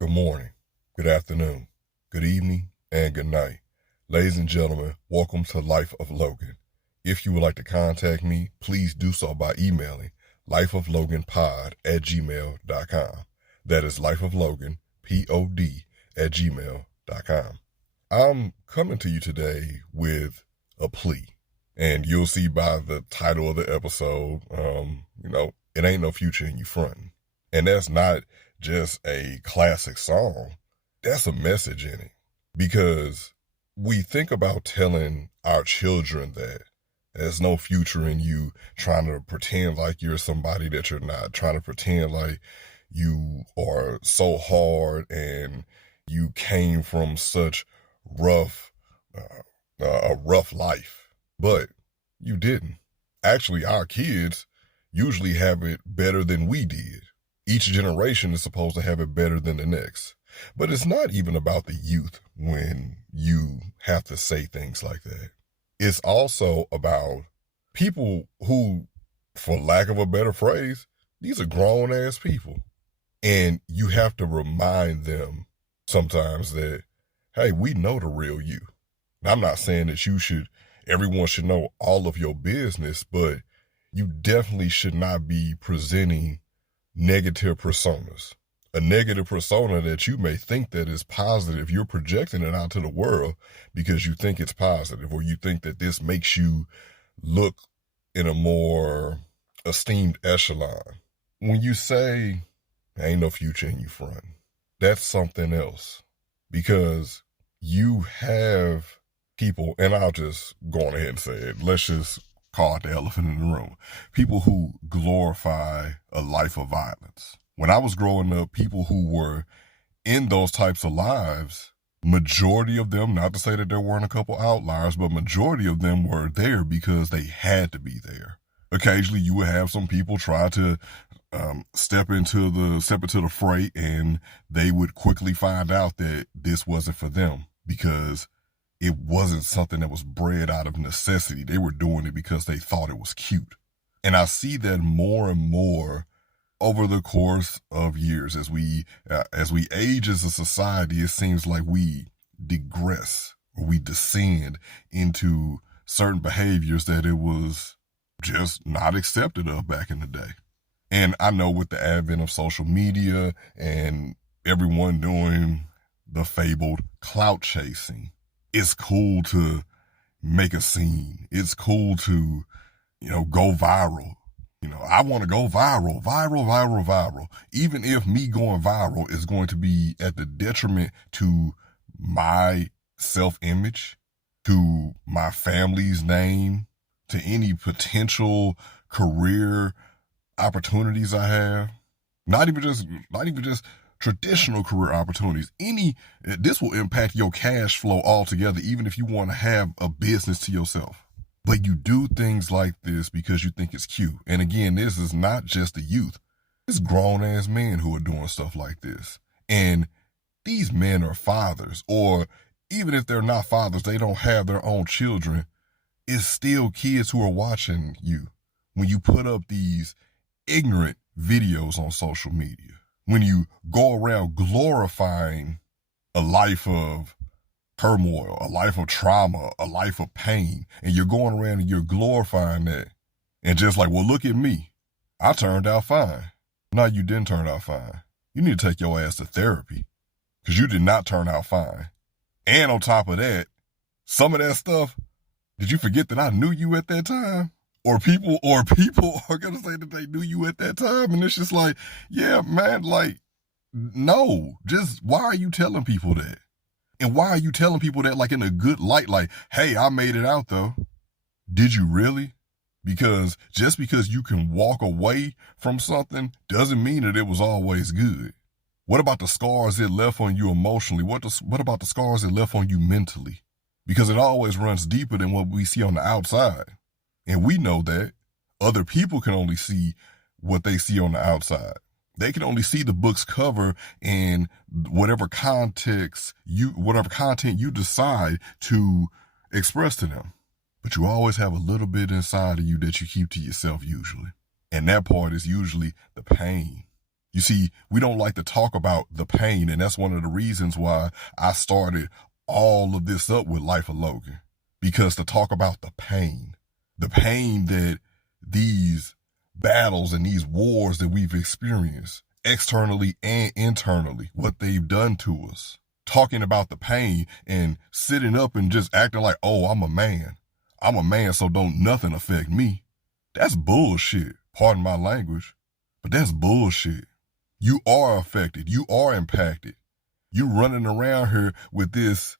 Good morning, good afternoon, good evening, and good night. Ladies and gentlemen, welcome to Life of Logan. If you would like to contact me, please do so by emailing lifeofloganpod@gmail.com. That is lifeofloganpod@gmail.com. I'm coming to you today with a plea, and you'll see by the title of the episode, it ain't no future in you frontin'. And that's not just a classic song. That's a message in it. Because we think about telling our children that there's no future in you trying to pretend like you're somebody that you're not, trying to pretend like you are so hard and you came from such rough, a rough life. But you didn't. Actually, our kids usually have it better than we did. Each generation is supposed to have it better than the next. But it's not even about the youth when you have to say things like that. It's also about people who, for lack of a better phrase, these are grown ass people. And you have to remind them sometimes that, hey, we know the real you. And I'm not saying that everyone should know all of your business, but you definitely should not be presenting negative personas. A negative persona that you may think that is positive, you're projecting it out to the world because you think it's positive, or you think that this makes you look in a more esteemed echelon. When you say, ain't no future in you front, that's something else. Because you have people, and I'll just go on ahead and say it, let's just call it the elephant in the room. People who glorify a life of violence. When I was growing up, people who were in those types of lives, majority of them, not to say that there weren't a couple outliers, but majority of them were there because they had to be there. Occasionally you would have some people try to step into the fray, and they would quickly find out that this wasn't for them because it wasn't something that was bred out of necessity. They were doing it because they thought it was cute. And I see that more and more over the course of years. As we age as a society, it seems like we digress, or we descend into certain behaviors that it was just not accepted of back in the day. And I know with the advent of social media and everyone doing the fabled clout chasing, it's cool to make a scene. It's cool to, go viral. I want to go viral. Even if me going viral is going to be at the detriment to my self-image, to my family's name, to any potential career opportunities I have, not even just traditional career opportunities. This will impact your cash flow altogether, even if you want to have a business to yourself. But you do things like this because you think it's cute. And again, this is not just the youth. It's grown ass men who are doing stuff like this. And these men are fathers, or even if they're not fathers, they don't have their own children. It's still kids who are watching you when you put up these ignorant videos on social media. When you go around glorifying a life of turmoil, a life of trauma, a life of pain, and you're going around and you're glorifying that, and just like, well, look at me, I turned out fine. No, you didn't turn out fine. You need to take your ass to therapy, because you did not turn out fine. And on top of that, some of that stuff, did you forget that I knew you at that time? Or people are gonna say that they knew you at that time, and it's just like, yeah, man, like, no, just why are you telling people that? And why are you telling people that like in a good light? Like, hey, I made it out though. Did you really? Because just because you can walk away from something doesn't mean that it was always good. What about the scars it left on you emotionally? What about the scars it left on you mentally? Because it always runs deeper than what we see on the outside. And we know that other people can only see what they see on the outside. They can only see the book's cover and whatever content you decide to express to them. But you always have a little bit inside of you that you keep to yourself usually. And that part is usually the pain. You see, we don't like to talk about the pain, and that's one of the reasons why I started all of this up with Life of Logan. Because to talk about the pain that these battles and these wars that we've experienced, externally and internally, what they've done to us. Talking about the pain and sitting up and just acting like, oh, I'm a man. I'm a man, so don't nothing affect me. That's bullshit. Pardon my language, but that's bullshit. You are affected. You are impacted. You running around here with this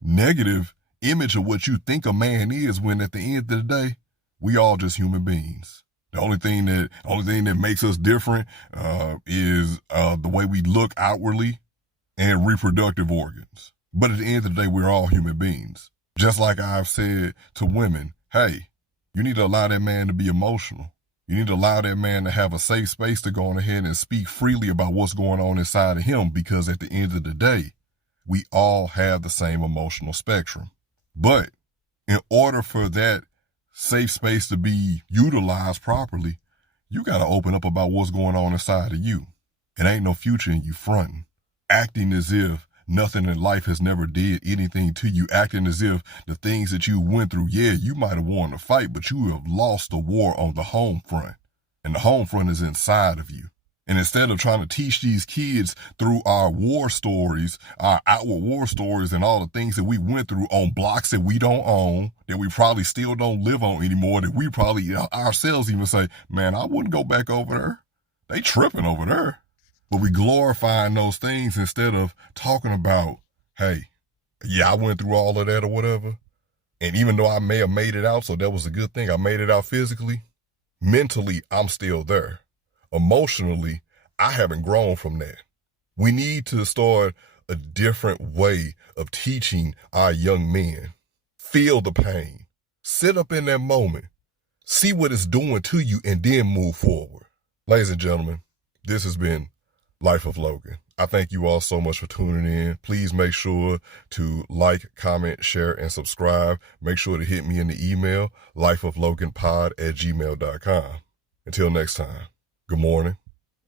negative image of what you think a man is, when at the end of the day, we all just human beings. The only thing that makes us different is the way we look outwardly and reproductive organs. But at the end of the day, we're all human beings. Just like I've said to women, hey, you need to allow that man to be emotional. You need to allow that man to have a safe space to go on ahead and speak freely about what's going on inside of him, because at the end of the day, we all have the same emotional spectrum. But in order for that safe space to be utilized properly, you got to open up about what's going on inside of you. It ain't no future in you fronting, acting as if nothing in life has never did anything to you, acting as if the things that you went through, yeah, you might have won a fight, but you have lost the war on the home front, and the home front is inside of you. And instead of trying to teach these kids through our war stories, our outward war stories, and all the things that we went through on blocks that we don't own, that we probably still don't live on anymore, that we probably ourselves even say, man, I wouldn't go back over there. They tripping over there. But we glorifying those things instead of talking about, hey, yeah, I went through all of that or whatever. And even though I may have made it out, so that was a good thing, I made it out physically, mentally, I'm still there. Emotionally, I haven't grown from that. We need to start a different way of teaching our young men. Feel the pain. Sit up in that moment. See what it's doing to you and then move forward. Ladies and gentlemen, this has been Life of Logan. I thank you all so much for tuning in. Please make sure to like, comment, share, and subscribe. Make sure to hit me in the email, lifeofloganpod@gmail.com. Until next time. Good morning,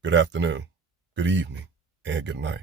good afternoon, good evening, and good night.